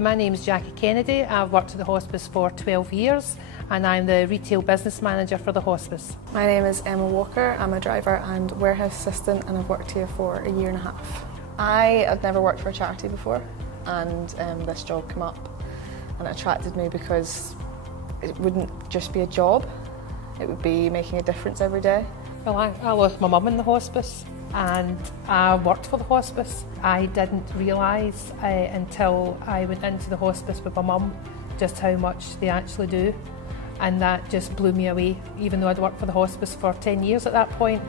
My name is Jackie Kennedy. I've worked at the hospice for 12 years and I'm the retail business manager for the hospice. My name is Emma Walker. I'm a driver and warehouse assistant and I've worked here for a year and a half. I had never worked for a charity before and this job came up and it attracted me because it wouldn't just be a job, it would be making a difference every day. Well, I lost my mum in the hospice and I worked for the hospice. I didn't realise until I went into the hospice with my mum just how much they actually do, and that just blew me away, even though I'd worked for the hospice for 10 years at that point.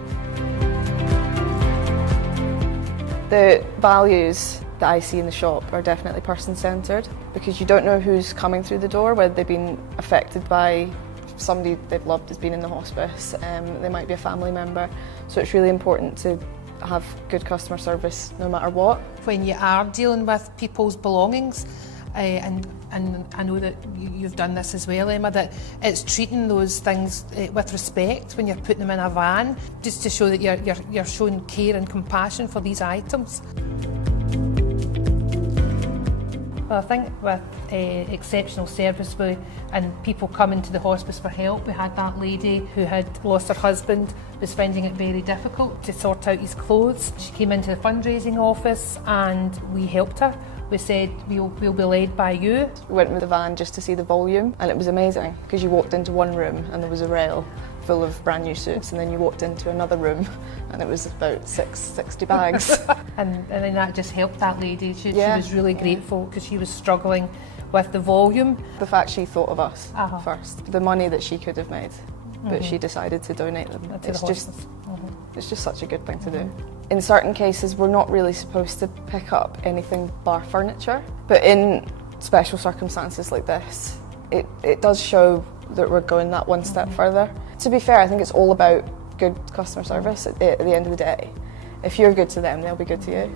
The values that I see in the shop are definitely person-centred because you don't know who's coming through the door, whether they've been affected by somebody they've loved has been in the hospice, they might be a family member, so it's really important to have good customer service no matter what. When you are dealing with people's belongings, and I know that you've done this as well, Emma, that it's treating those things with respect when you're putting them in a van, just to show that you're showing care and compassion for these items. Well, I think with exceptional service and people coming to the hospice for help, we had that lady who had lost her husband, was finding it very difficult to sort out his clothes. She came into the fundraising office and we helped her. We said, we'll be led by you. We went with the van just to see the volume and it was amazing because you walked into one room and there was a rail full of brand new suits, and then you walked into another room and it was about 60 bags. and then that just helped that lady. She was really grateful because she was struggling with the volume. The fact she thought of us first, the money that she could have made, but she decided to donate them. It's just such a good thing to do. In certain cases, we're not really supposed to pick up anything bar furniture, but in special circumstances like this, it does show that we're going that one step further. To be fair, I think it's all about good customer service at the end of the day. If you're good to them, they'll be good to you.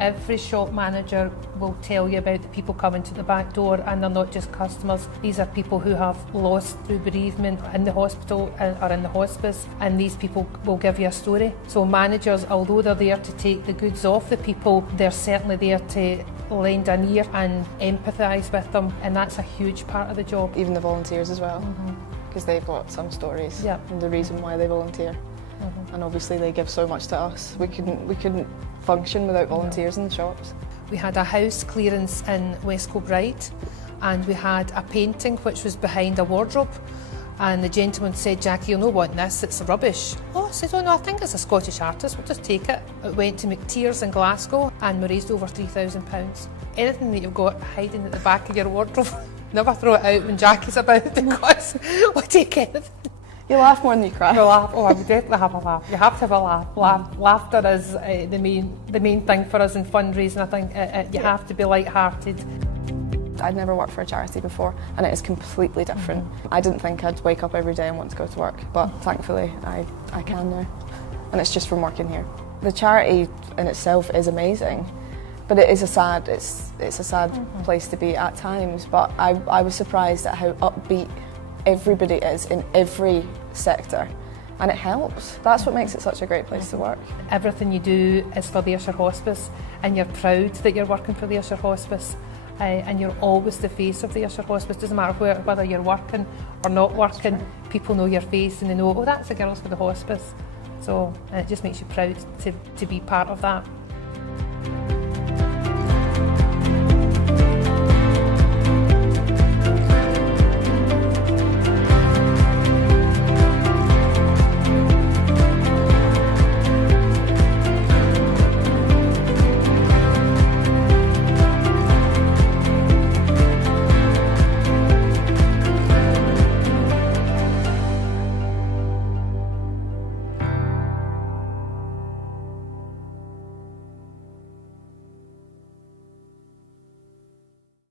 Every shop manager will tell you about the people coming to the back door, and they're not just customers. These are people who have lost through bereavement in the hospital or in the hospice, and these people will give you a story. So managers, although they're there to take the goods off the people, they're certainly there to lend an ear and empathise with them, and that's a huge part of the job. Even the volunteers as well, because they've got some stories and the reason why they volunteer. And obviously they give so much to us. We couldn't function without volunteers in the shops. We had a house clearance in West Kilbride and we had a painting which was behind a wardrobe, and the gentleman said, "Jackie, you'll not want this, it's rubbish." Oh, I said, "Oh no, I think it's a Scottish artist, we'll just take it." It went to McTears in Glasgow and we raised over £3,000. Anything that you've got hiding at the back of your wardrobe, never throw it out when Jackie's about because we'll take anything. You laugh more than you cry. You laugh. Oh, I would definitely have a laugh. You have to have a laugh. Laughter is the main thing for us in fundraising. I think you have to be light-hearted. I'd never worked for a charity before and it is completely different. I didn't think I'd wake up every day and want to go to work, but thankfully I can now, and it's just from working here. The charity in itself is amazing, but it's a sad place to be at times, but I was surprised at how upbeat everybody is in every sector, and it helps. That's what makes it such a great place to work. Everything you do is for the Ayrshire Hospice and you're proud that you're working for the Ayrshire Hospice, and you're always the face of the Ayrshire Hospice. Doesn't matter whether you're working or not working, people know your face and they know, oh, that's the girls for the hospice. So it just makes you proud to be part of that.